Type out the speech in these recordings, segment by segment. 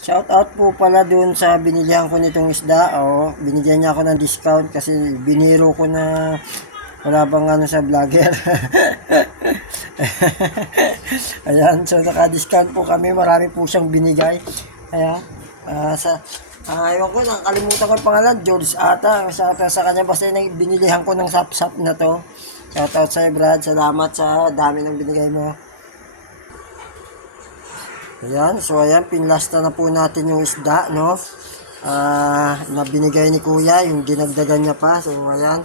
Shout out po pala doon sa binilihan ko nitong isda. Oh, binigyan niya ako ng discount kasi biniro ko na wala bang ano sa vlogger. Ayan, so naka-discount po kami. Marami po siyang binigay. Ayan. Ah, sa Ah, ewan ko, nakalimutan ko pangalan, George ata. Sa, sa kanya, basta yung binilihan ko ng sap-sap na to. Shout out sa'yo, Brad. Salamat sa dami ng binigay mo. Ayan, so ayan, pinlasta na po natin yung isda, no? Ah, na binigay ni Kuya, yung dinagdagan niya pa. So, ayan.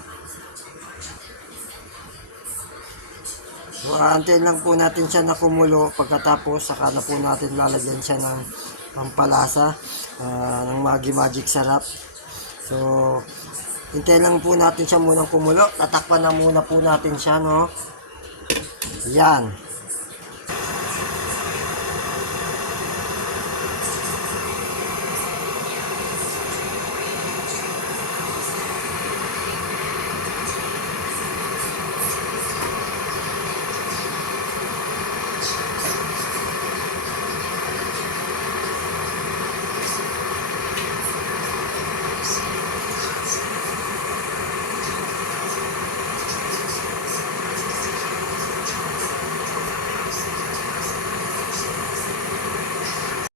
So, aantayin lang po natin siya na kumulo. Pagkatapos, saka na po natin lalagyan siya ng pampalasa ah, ng Maggi Magic Sarap. So, hintayin lang po natin siya munang kumulo. Tatakpan na muna po natin siya, no? Yan.